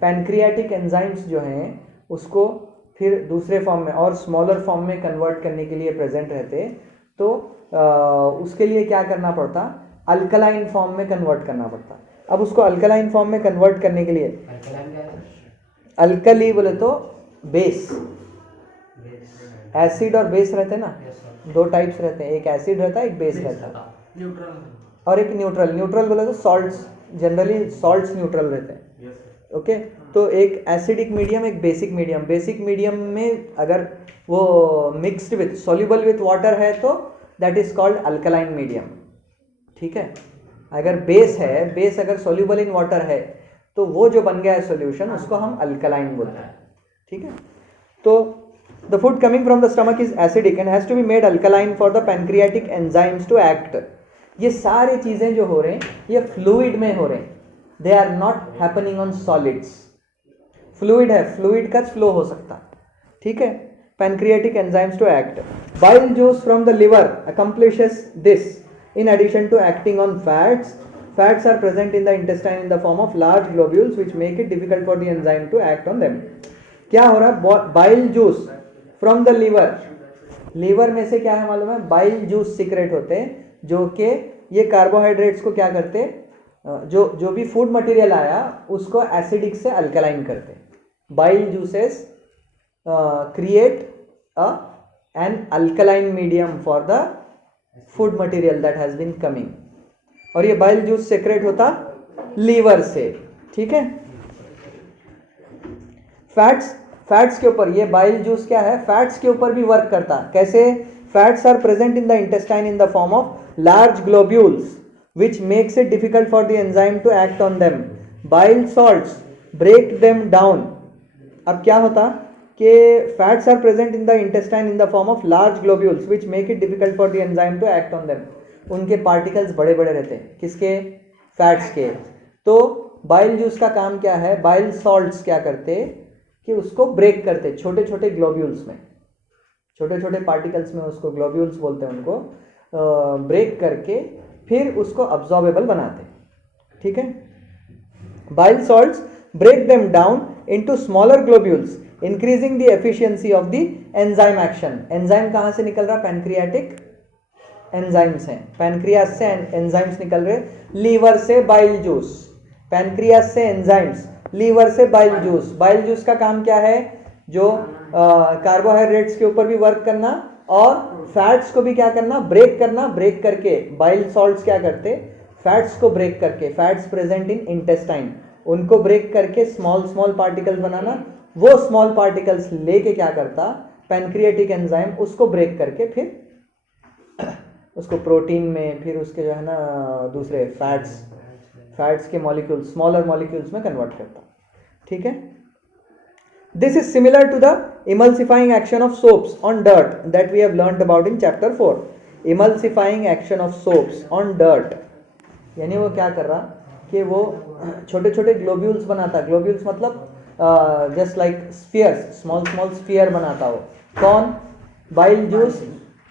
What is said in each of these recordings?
Pancreatic enzymes जो हैं उसको फिर दूसरे फॉर्म में और स्मॉलर फॉर्म में कन्वर्ट करने के लिए प्रेजेंट रहते, तो उसके लिए क्या करना पड़ता, अल्कलाइन फॉर्म में कन्वर्ट करना पड़ता। अब उसको अल्कलाइन फॉर्म में कन्वर्ट करने के लिए, अल्कली बोले तो बेस, एसिड और बेस रहते हैं ना, दो टाइप्स रहते हैं, एक एसिड रहता है एक बेस रहता है, और एक न्यूट्रल। न्यूट्रल बोले तो सॉल्ट्स, जनरली सॉल्ट्स न्यूट्रल रहते हैं, ओके। तो एक एसिडिक मीडियम, एक बेसिक मीडियम। बेसिक मीडियम में अगर वो mixed with soluble with water है तो that is called alkaline medium, ठीक है। अगर बेस है, बेस अगर सॉल्युबल इन वाटर है तो वो जो बन गया है सॉल्यूशन उसको हम अल्कलाइन बोलते हैं, ठीक है। तो the food coming from the stomach is acidic and has to be made alkaline for the pancreatic enzymes to act. ये सारी चीजें जो हो रहे हैं ये फ्लूइड में हो रहे हैं, they are not happening on solids. Fluid है, फ्लूइड का फ्लो हो सकता, ठीक है। Pancreatic enzymes to act, bile juice from the liver accomplishes this in addition to acting on fats. Fats are present in the intestine in the form of large globules which make it difficult for the enzyme to act on them. क्या हो रहा है, bile juice from the liver, liver में से क्या है मालूम है, बाइल जूस सीक्रेट होते हैं जो कि ये कार्बोहाइड्रेट्स को क्या करते, जो भी फूड मटेरियल आया उसको एसिडिक से अल्कलाइन करते। Bile juices create an alkaline medium for the food material that has been coming, और ये बाइल जूस सेक्रेट होता लीवर से, ठीक है। फैट्स के ऊपर ये बाइल जूस क्या है, फैट्स के ऊपर भी वर्क करता। कैसे, fats are present in the intestine in the form of large globules which makes it difficult for the enzyme to act on them. Bile salts break them down. अब क्या होता कि fats are present in the intestine in the form of large globules which make it difficult for the enzyme to act on them. उनके particles बड़े बड़े रहते हैं, किसके, फैट्स के। तो बाइल जूस का काम क्या है, बाइल सॉल्ट्स क्या करते कि उसको ब्रेक करते छोटे छोटे ग्लोब्यूल्स में, छोटे छोटे पार्टिकल्स में, उसको ग्लोब्यूल्स बोलते हैं उनको, ब्रेक करके फिर उसको अब्जॉर्बेबल बनाते, ठीक है। Bile salts break them down into smaller globules increasing the efficiency of the enzyme action. Enzyme कहाँ से निकल रहा, पैनक्रियाटिक एंजाइम्स हैं, पैनक्रियास से एंजाइम्स निकल रहे, लीवर से बाइल जूस, पैनक्रियास से एंजाइम्स, लीवर से बाइल जूस। बाइल जूस का काम क्या है, जो कार्बोहाइड्रेट्स के ऊपर भी वर्क करना और फैट्स को भी क्या करना, ब्रेक करना। ब्रेक करके बाइल सॉल्ट्स क्या करते, फैट्स को ब्रेक करके, फैट्स प्रेजेंट इन इंटेस्टाइन उनको ब्रेक करके स्मॉल स्मॉल पार्टिकल्स बनाना। वो स्मॉल पार्टिकल्स लेके क्या करता, पैनक्रियाटिक एंजाइम उसको ब्रेक करके फिर उसको प्रोटीन में, फिर उसके जो है ना दूसरे फैट्स के मॉलिक्यूल्स, स्मॉलर मॉलिक्यूल्स में कन्वर्ट करता, ठीक है। This is similar to the emulsifying action of soaps on dirt that we have learned about in chapter 4. Emulsifying action of soaps on dirt, यानी वो क्या कर रहा कि वो छोटे छोटे ग्लोब्यूल्स बनाता। ग्लोब्यूल्स मतलब just like spheres, small small sphere बनाता वो। कौन, बाइल जूस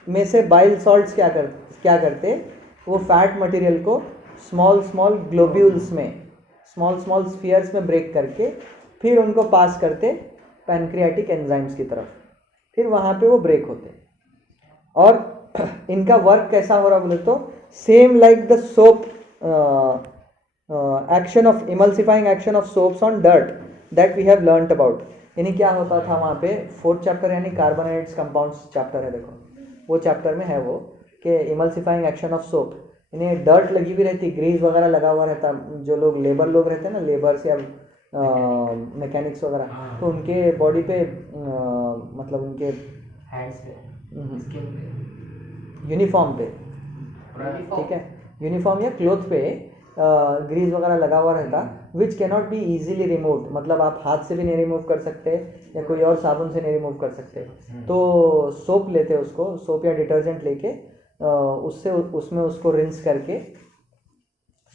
में से बाइल सॉल्ट्स क्या करते, वो फैट मटेरियल को स्मॉल स्मॉल ग्लोब्यूल्स में, स्मॉल स्मॉल स्फीयर्स में ब्रेक करके फिर उनको पास करते पैनक्रियाटिक एंजाइम्स की तरफ, फिर वहाँ पे वो ब्रेक होते। और इनका वर्क कैसा हो रहा बोले तो same like the soap action of emulsifying action of soaps on dirt that we have learned about. यानी क्या होता था वहाँ पे, 4th चैप्टर यानी कार्बोनेट्स कंपाउंड्स चैप्टर है, देखो वो चैप्टर में है वो कि इमल्सिफाइंग एक्शन ऑफ सोप, यानी डर्ट लगी हुई रहती, ग्रीस वगैरह लगा हुआ रहता। जो लोग लेबर लोग रहते हैं ना, लेबर्स या मैकेनिक्स वगैरह, तो उनके बॉडी पे मतलब उनके हैंड्स पे, यूनिफॉर्म पे, ठीक है, यूनिफॉर्म या क्लोथ पे ग्रीस वगैरह लगा हुआ रहता, which can not be easily removed. मतलब आप हाथ से भी नहीं रिमूव कर सकते या कोई और साबुन से नहीं रिमूव कर सकते। तो सोप लेते उसको, सोप या डिटर्जेंट लेके उससे उसमें उसको रिंस करके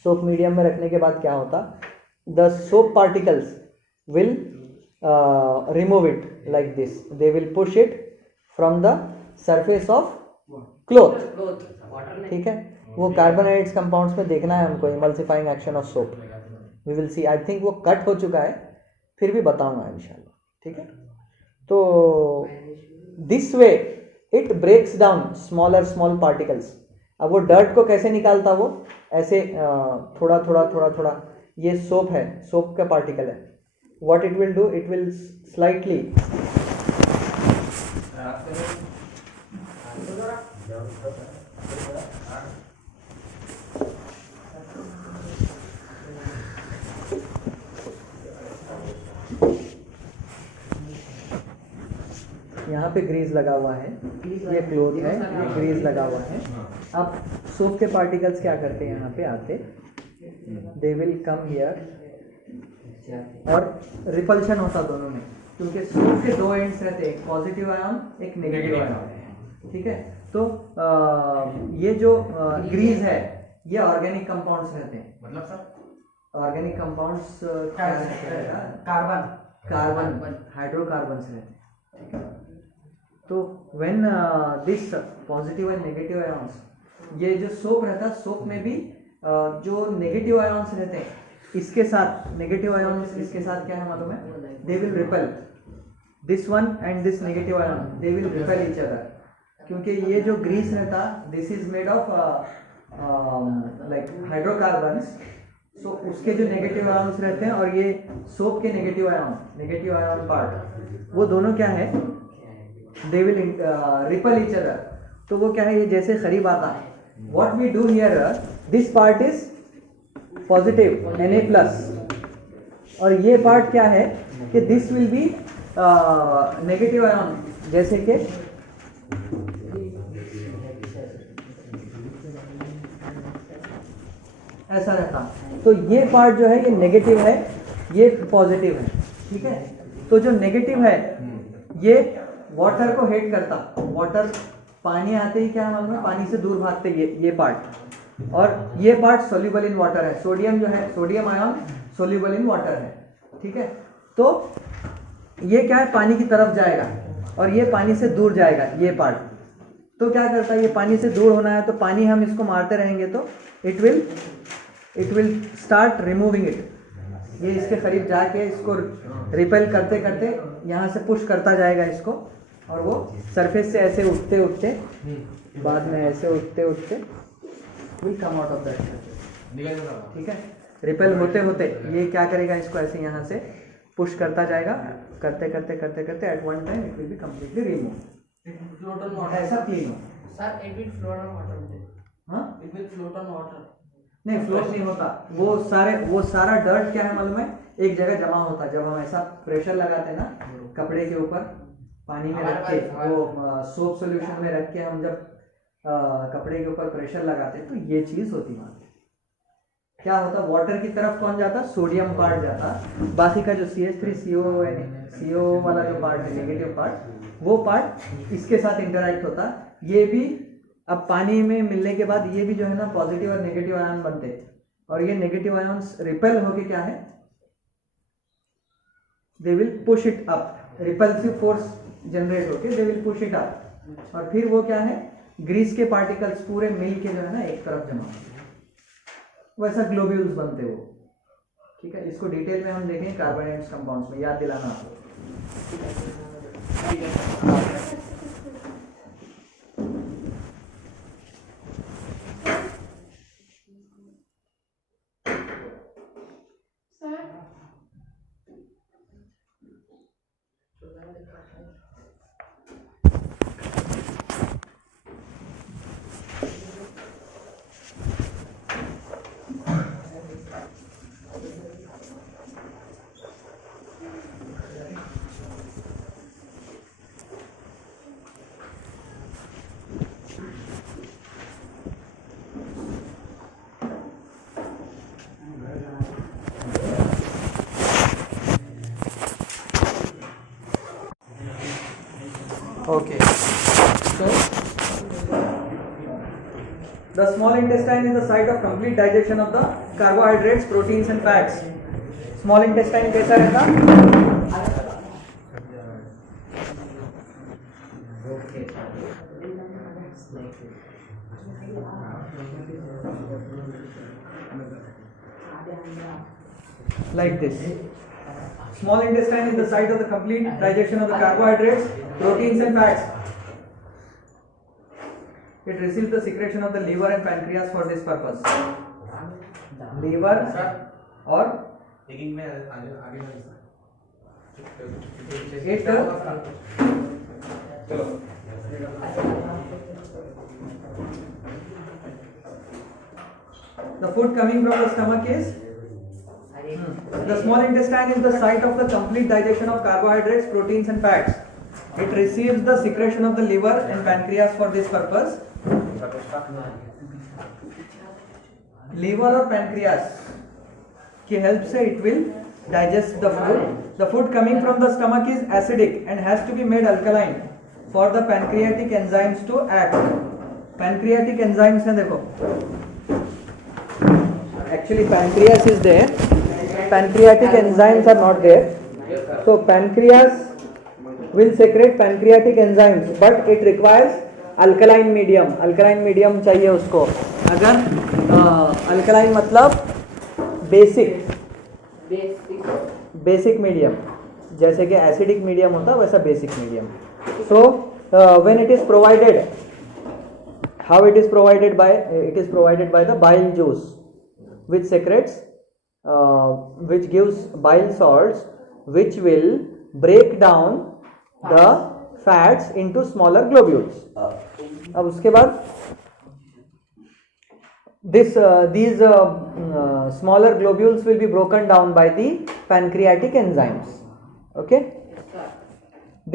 सोप मीडियम में रखने के बाद क्या होता, the soap particles will remove it like this, they will push it from the surface of cloth, ठीक है। वो कार्बोनेट्स कंपाउंड्स में देखना है हमको emulsifying action of soap, we will see. I think वो कट हो चुका है, फिर भी बताऊंगा इंशाल्लाह, ठीक है। तो this way it breaks down small particles. अब वो डर्ट को कैसे निकालता, वो ऐसे थोड़ा थोड़ा थोड़ा थोड़ा, ये सोप है, सोप का पार्टिकल है, what it will do, it will slightly यहाँ पे ग्रीस लगा हुआ है, ये क्लोथ है, ये ग्रीस लगा हुआ है। अब सोप के पार्टिकल्स क्या करते हैं, यहाँ पे आते, दे विल कम हियर, और रिपल्शन होता दोनों में, क्योंकि सोप के दो एंड्स रहते हैं, एक पॉजिटिव आयन एक नेगेटिव आयन, ठीक है। तो ये जो ग्रीस है ये ऑर्गेनिक कंपाउंड्स रहते हैं, मतलब sir organic compounds carbon hydrocarbons रहते हैं, ठीक है। तो when this positive and negative ions, ये जो सोप रहता है, सोप में भी जो नेगेटिव आयन्स रहते हैं, इसके साथ नेगेटिव आयन्स, इसके साथ क्या है मालूम है, they will repel this one and this negative ion, they will repel each other, क्योंकि ये जो ग्रीस रहता, this is made of like hydrocarbons, so उसके जो नेगेटिव आयन्स रहते हैं और ये सोप के नेगेटिव आयन पार्ट, वो दोनों क्या है, they will repel each other. तो वो क्या है, ये जैसे करीब आता है, what we do here, this part is positive Na+, और ये पार्ट क्या है कि this will be negative ion, जैसे कि ऐसा रहता। तो ये पार्ट जो है ये नेगेटिव है, ये पॉजिटिव है, ठीक है। तो जो नेगेटिव है ये वाटर को हेट करता, वाटर पानी आते ही क्या मालूम है, पानी से दूर भागते ये पार्ट, और ये पार्ट सोल्यूबल इन वाटर है, सोडियम जो है, sodium ion soluble in water है, ठीक है। तो ये क्या है, पानी की तरफ जाएगा और ये पानी से दूर जाएगा, ये पार्ट। तो क्या करता है, ये पानी से दूर होना है तो पानी हम इसको मारते रहेंगे तो it will start removing it, ये इसके करीब जाके इसको रिपेल करते करते यहाँ से पुश करता जाएगा इसको, और वो सरफेस से ऐसे उठते उठते, बाद में ऐसे उठते उठते will come out of that, ठीक है। रिपेल होते होते ये क्या करेगा, इसको ऐसे यहाँ से पुश करता जाएगा, करते करते करते करते at one time it will be completely remove, ऐसा क्लीन हो। Sir it will float on water, हाँ it will float on water, नहीं फ्लोट नहीं होता, वो सारा डर्ट क्या है मालूम है, एक जगह जमा होता। जब हम ऐसा प्रेशर लगाते ना कपड़े के ऊपर, पानी में रख के, वो सोप सॉल्यूशन में रख के हम जब कपड़े के ऊपर प्रेशर लगाते तो ये चीज होती वहां। क्या होता, वाटर की तरफ कौन जाता, सोडियम पार्ट जाता, बाकी का जो CH3CO वाला जो पार्ट है, नेगेटिव पार्ट, वो पार्ट इसके साथ इंटरैक्ट होता। ये भी अब पानी में मिलने के बाद ये भी जो है ना पॉजिटिव और नेगेटिव आयन बनते, और ये नेगेटिव आयन्स रिपेल होके क्या है, they will push it up, repulsive force generate होके they will push it up, और फिर वो क्या है, ग्रीस के पार्टिकल्स पूरे मिल के जो है ना एक तरफ जमा होते, वैसा ग्लोब्यूल्स बनते वो, ठीक है। इसको डिटेल में हम देखेंगे कार्बोनेट्स कंपाउंड्स में, याद दिलाना आपको। Okay, so the small intestine is the site of complete digestion of the carbohydrates, proteins and fats. Small intestine कैसा रहता? Like this. Small intestine is the site of the complete digestion of the carbohydrates, proteins and fats. It receives the secretion of the liver and pancreas for this purpose. Liver or the food coming from the stomach is the small intestine is the site of the complete digestion of carbohydrates, proteins and fats. It receives the secretion of the liver and pancreas for this purpose. Liver or pancreas की help से it will digest the food. The food coming from the stomach is acidic and has to be made alkaline for the pancreatic enzymes to act. Pancreatic enzymes हैं देखो. Actually pancreas is there. Pancreatic enzymes are not there. So pancreas will secrete pancreatic enzymes, but it requires alkaline medium. Alkaline medium चाहिए उसको. अगर alkaline मतलब basic medium, जैसे कि acidic medium होता है वैसा basic medium. So when it is provided, how it is provided by, it is provided by the bile juice which secretes which gives bile salts which will break down the fats into smaller globules. अब उसके बाद these smaller globules will be broken down by the pancreatic enzymes. Okay,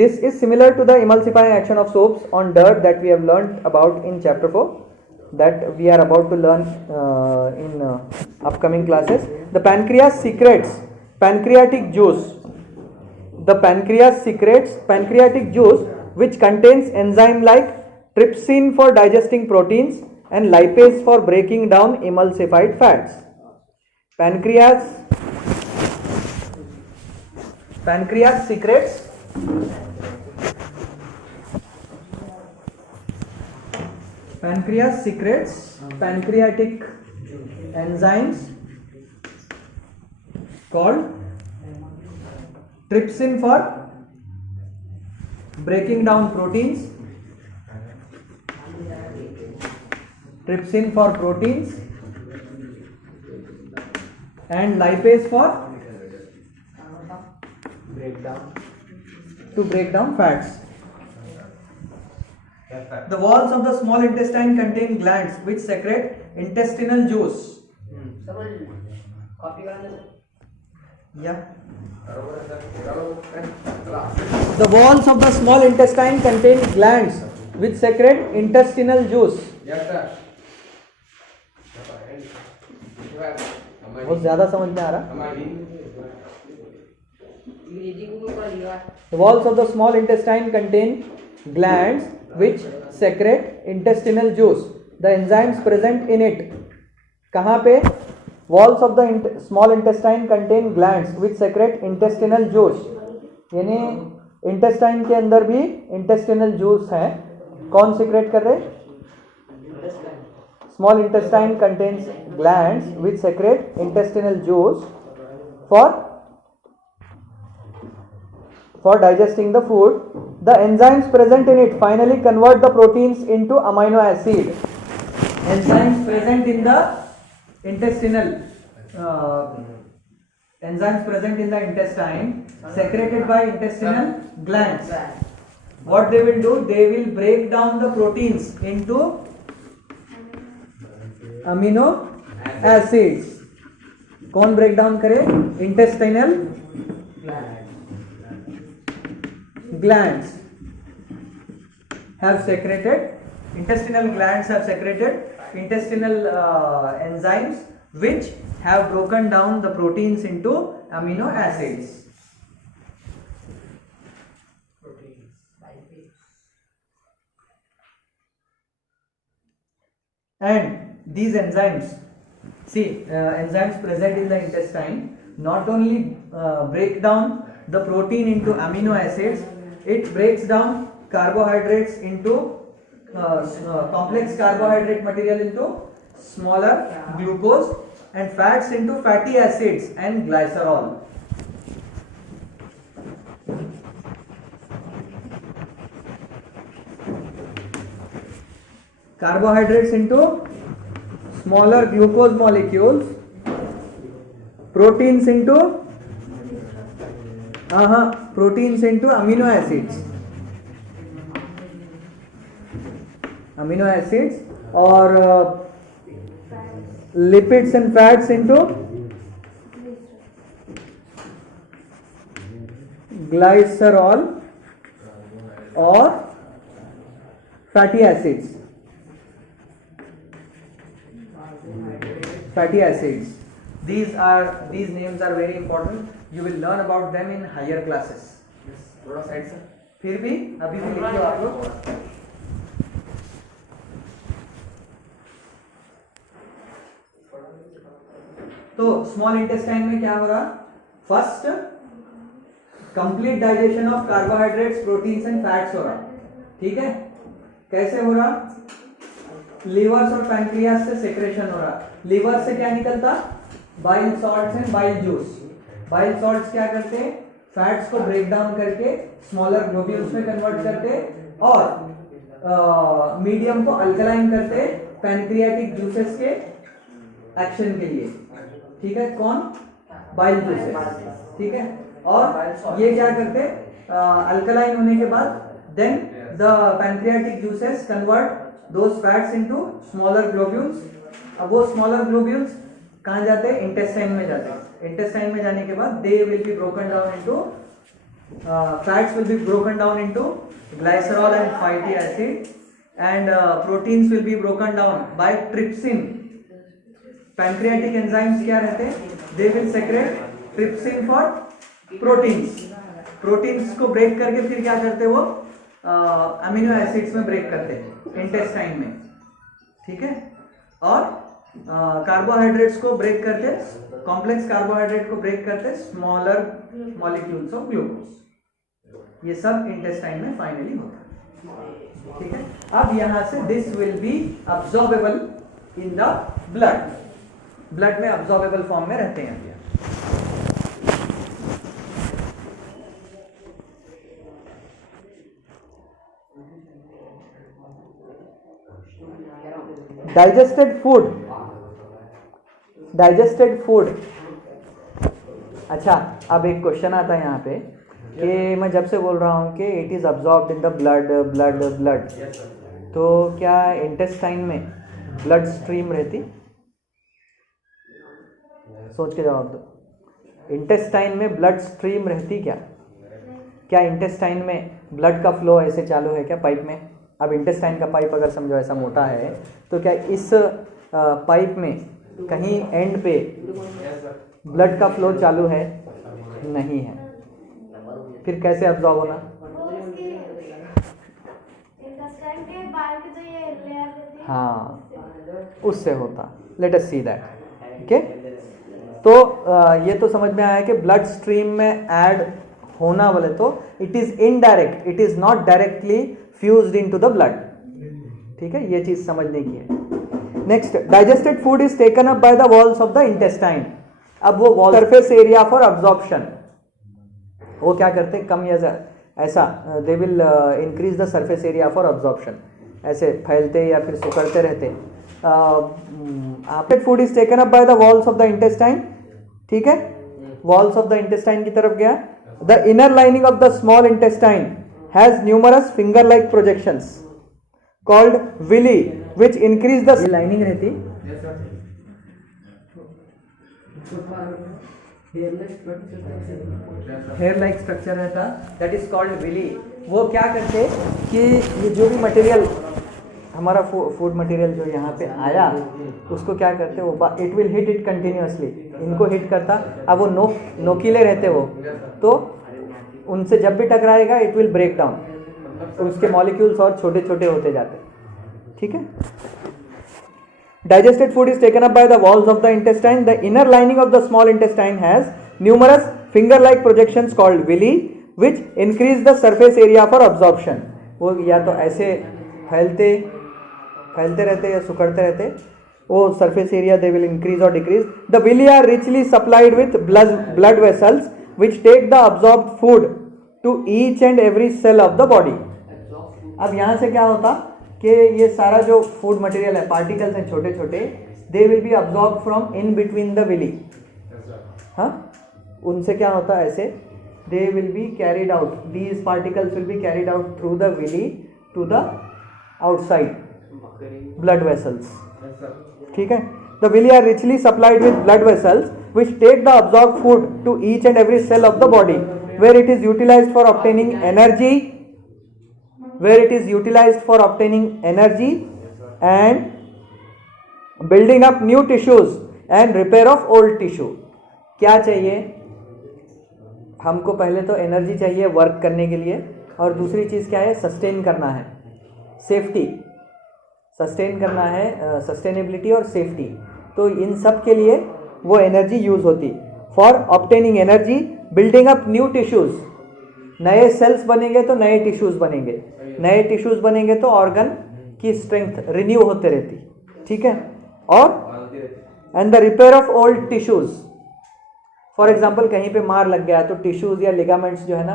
this is similar to the emulsifying action of soaps on dirt that we have learned about in chapter 4, that we are about to learn in upcoming classes. The pancreas secretes pancreatic juice. The pancreas secretes pancreatic juice which contains enzyme like trypsin for digesting proteins and lipase for breaking down emulsified fats. Pancreas secretes pancreatic enzymes called trypsin for breaking down proteins, trypsin for proteins and lipase for break down fats. The walls of the small intestine contain glands which secrete intestinal juice. Yeah. The walls of the small intestine contain glands which secrete intestinal juice. बहुत ज्यादा समझ में आ रहा. The walls of the small intestine contain glands which secrete intestinal juice. The enzymes present in it. कहाँ पे? Walls of the small intestine contain glands which secrete intestinal juice. यानी intestine के अंदर भी intestinal juice है. कौन secrete कर रहे? Small intestine contains glands which secrete intestinal juice for digesting the food. The enzymes present in it finally convert the proteins into amino acid. Enzymes present in the intestinal enzymes present in the intestine secreted by intestinal glands. What they will do? They will break down the proteins into amino acids. कौन break down करे? Intestinal glands have secreted intestinal enzymes which have broken down the proteins into amino acids. And these enzymes, enzymes present in the intestine not only break down the protein into amino acids, it breaks down carbohydrates into complex carbohydrate material into smaller glucose and fats into fatty acids and glycerol. carbohydrates into smaller glucose molecules, proteins into amino acids, or lipids and fats into glycerol or fatty acids. These names are very important. You will learn about them in higher classes. थोड़ा side से फिर भी अभी भी लिख लो आप लोग. तो स्मॉल इंटेस्टाइन में क्या हो रहा? First complete digestion of carbohydrates, proteins and fats हो रहा. ठीक है, कैसे हो रहा? लीवर्स और पैंक्रियास से सेक्रेशन हो रहा. लीवर से क्या निकलता? Bile salts and bile juice. Bile salts क्या करते हैं? फैट्स को ब्रेक डाउन करके स्मॉलर ग्लोब्यूल्स में कन्वर्ट करते और मीडियम को अल्कलाइन करते पैंक्रियाटिक जूसेस के एक्शन के लिए. ठीक है, कौन? Bile juices. ठीक है, और ये क्या करते? अल्कलाइन होने के बाद then the pancreatic juices convert those fats into smaller globules. अब वो स्मॉलर ग्लोब्यूल्स कहाँ जाते हैं? इंटेस्टाइन में जाते हैं. इंटेस्टाइन में जाने के बाद they will be broken down into fats will be broken down into glycerol and fatty acid and proteins will be broken down by trypsin. Pancreatic enzymes क्या रहते हैं? They will secrete trypsin for proteins. Proteins को break करके फिर क्या करते हैं? वो अमीनो एसिड्स में ब्रेक करते हैं इंटेस्टाइन में. ठीक है, और कार्बोहाइड्रेट्स को ब्रेक करते, कॉम्प्लेक्स कार्बोहाइड्रेट को ब्रेक करते स्मॉलर मॉलिक्यूल्स ऑफ ग्लूकोज. ये सब इंटेस्टाइन में फाइनली होता है. ठीक है, अब यहां से this will be absorbable in the blood. Blood में अब्सॉर्बेबल फॉर्म में रहते हैं. Digested food. अच्छा, अब एक क्वेश्चन आता है यहाँ पे कि मैं जब से बोल रहा हूँ कि it is absorbed in the blood, तो क्या इंटेस्टाइन में ब्लड स्ट्रीम रहती? सोच के जवाब दो. इंटेस्टाइन में ब्लड स्ट्रीम रहती क्या? क्या इंटेस्टाइन में ब्लड का फ्लो ऐसे चालू है क्या पाइप में? अब इंटेस्टाइन का पाइप अगर समझो ऐसा मोटा है, तो क्या इस पाइप में कहीं एंड पे ब्लड का फ्लो चालू है? नहीं है. फिर कैसे अब्जॉर्ब होना? हाँ, उससे होता. Let us see that. Okay, तो ये तो समझ में आया कि ब्लड स्ट्रीम में ऐड होना बोले तो it is indirect, it is not directly fused into the blood. ठीक है, ये चीज समझने की है. Next, digested food is taken up by the walls of the intestine. अब वो wall surface area for absorption, वो क्या करते हैं? कम या ऐसा दे will increase the surface area for absorption. ऐसे फैलते या फिर सुकड़ते रहते. Food is taken up by the walls of the intestine. ठीक है, वॉल्स ऑफ द इंटेस्टाइन की तरफ गया. The inner lining of the small intestine has numerous finger-like projections called villi, which increase the lining रहती. hair-like structure रहता, that is called villi. वो क्या करते कि ये जो भी मटेरियल हमारा फूड मटेरियल जो यहाँ पे आया, उसको क्या करते वो it will hit it continuously. इनको हिट करता. अब वो नोकीले रहते वो, तो उनसे जब भी टकराएगा इट विल ब्रेक डाउन, तो उसके मॉलिक्यूल्स और छोटे छोटे होते जाते. ठीक है, digested food is taken up by the walls of the intestine. The inner lining of the small intestine has numerous finger like projections called villi, which increase the surface area for absorption. वो या तो ऐसे फैलते रहते या सुकड़ते रहते, वो surface area they will increase और decrease. The villi are richly supplied with blood vessels which take the absorbed food to each and every cell of the body. अब यहाँ से क्या होता कि ये सारा जो फूड मटेरियल है, पार्टिकल्स हैं छोटे छोटे, they will be absorb from in between the villi. हाँ, उनसे क्या होता है ऐसे, they will be carried out, these particles will be carried out through the villi to the outside blood vessels. ठीक है. The villi are richly supplied with blood vessels which take the absorbed food to each and every cell of the body, where it is utilized for obtaining energy, and building up new tissues and repair of old tissue. क्या चाहिए हमको? पहले तो energy चाहिए work करने के लिए, और दूसरी चीज़ क्या है? सस्टेन करना है, सेफ्टी, सस्टेन करना है, सस्टेनेबिलिटी और सेफ्टी. तो इन सब के लिए वो एनर्जी यूज होती. For obtaining energy, building up new tissues, नए सेल्स बनेंगे तो नए टिश्यूज बनेंगे, नए टिश्यूज बनेंगे तो ऑर्गन की स्ट्रेंथ रिन्यू होते रहती. ठीक है. और and the repair of old tissues. For example कहीं पे मार लग गया तो टिश्यूज या लिगामेंट्स जो है ना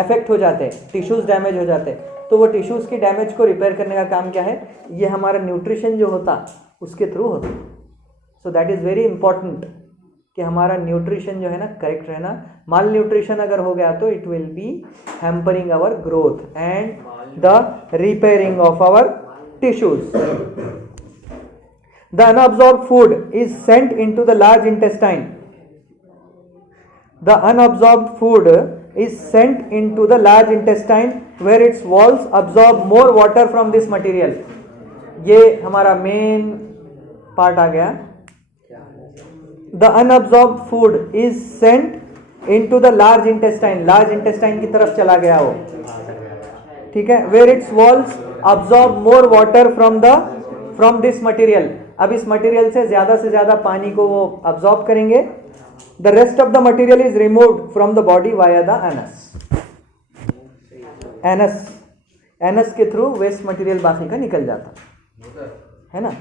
अफेक्ट हो जाते हैं, टिश्यूज डैमेज हो जाते हैं. तो वो टिश्यूज की डैमेज को रिपेयर करने का काम क्या है? ये हमारा न्यूट्रिशन जो होता उसके थ्रू होता. So that is very important कि हमारा न्यूट्रिशन जो है ना करेक्ट रहना. माल न्यूट्रिशन अगर हो गया तो it will be hampering our growth and the repairing of our tissues. The unabsorbed food is sent into the large intestine. The unabsorbed food is sent into the large intestine where its walls absorb more water from this material. ये हमारा main part आ गया. The unabsorbed food is sent into the large intestine. Large intestine की तरफ चला गया वो. ठीक है. Where its walls absorb more water from this material. अब इस मटेरियल से ज़्यादा पानी को वो absorb करेंगे. The rest of the material is removed from the body via the anus. Anus के थ्रू वेस्ट मटेरियल बाकी का निकल जाता है ना.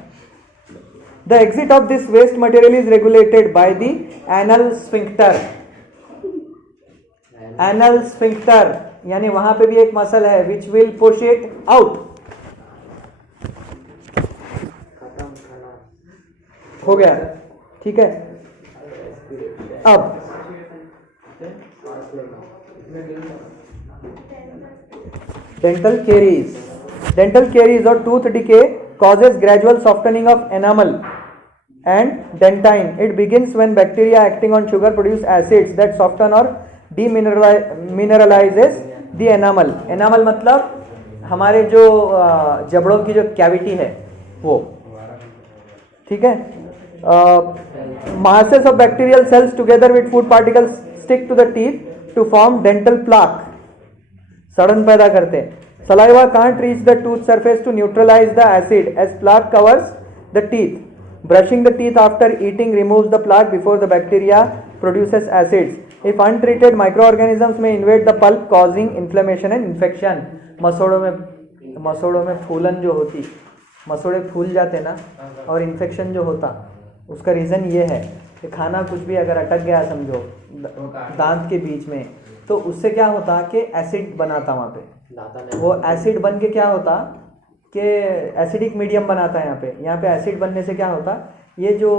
The exit of this waste material is regulated by the anal sphincter. Anal sphincter यानी वहां पे भी एक मसल है which will push it out. हो गया. ठीक है. अब dental caries or tooth decay causes gradual softening of enamel and dentine. It begins when bacteria acting on sugar produce acids that soften or demineralizes the enamel. enamel मतलब हमारे जो जबड़ों की जो कैविटी है वो. ठीक है. Masses of bacterial cells together with food particles stick to the teeth to form dental plaque. सड़न पैदा करते हैं. Saliva can't reach the tooth surface to neutralize the acid as plaque covers the teeth. Brushing the teeth after eating removes the plaque before the bacteria produces acids. If untreated, microorganisms may invade the pulp causing inflammation and infection. मसोड़ों में फूलन जो होती, मसोड़े फूल जाते ना, और infection जो होता उसका reason ये है कि खाना कुछ भी अगर अटक गया समझो दांत के बीच में, तो उससे क्या होता कि एसिड बनाता वहाँ पे. वो एसिड बन के क्या होता कि एसिडिक मीडियम बनाता है यहाँ पे एसिड बनने से क्या होता, ये जो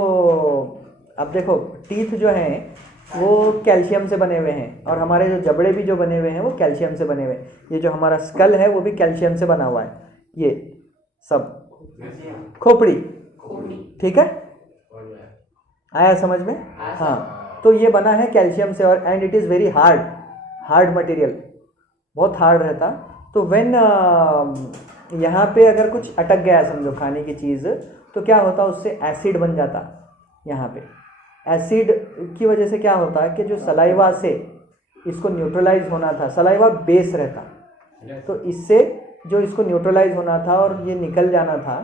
अब देखो टीथ जो हैं वो कैल्शियम से बने हुए हैं, और हमारे जो जबड़े भी जो बने हुए हैं वो कैल्शियम से बने हुए हैं. ये जो हमारा स्कल है वो भी कैल्शियम से बना हुआ है. ये सब खोपड़ी. ठीक है. आया समझ में? हाँ. तो ये बना है कैल्शियम से, और and it is very hard material, बहुत हार्ड रहता. तो व्हेन यहाँ पे अगर कुछ अटक गया समझो खाने की चीज़, तो क्या होता उससे एसिड बन जाता. यहाँ पे एसिड की वजह से क्या होता कि जो सलाइवा से इसको न्यूट्रलाइज होना था, सलाइवा बेस रहता, तो इससे जो इसको न्यूट्रलाइज होना था और ये निकल जाना था,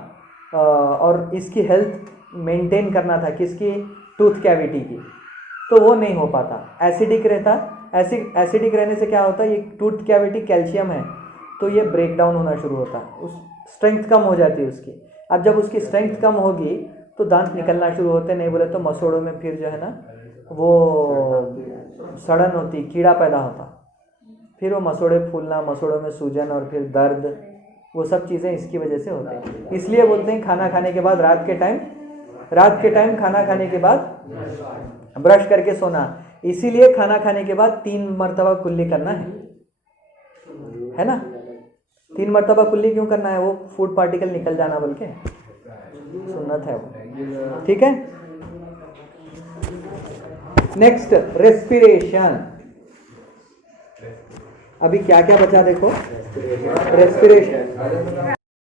और इसकी हेल्थ मेंटेन करना था किसकी, टूथ कैविटी की, तो वो नहीं हो पाता. एसिडिक रहता. एसिडिक रहने से क्या होता है, ये टूथ कैविटी कैल्शियम है तो ये ब्रेक डाउन होना शुरू होता, उस स्ट्रेंथ कम हो जाती है उसकी. अब जब उसकी स्ट्रेंथ कम होगी तो दांत निकलना शुरू होते, नहीं बोले तो मसोड़ों में फिर जो है ना वो सड़न होती, कीड़ा पैदा होता, फिर वो मसोड़े फूलना, मसोड़ों में सूजन और फिर दर्द, वो सब चीज़ें इसकी वजह से होते हैं। इसलिए बोलते हैं खाना खाने के बाद रात के टाइम खाना खाने के बाद ब्रश करके सोना। इसीलिए खाना खाने के बाद 3 मरतबा कुल्ली करना है ना। 3 मरतबा कुल्ली क्यों करना है? वो फूड पार्टिकल निकल जाना बोल के सुन्नत है वो, ठीक है। Next respiration. अभी क्या क्या बचा देखो। रेस्पिरेशन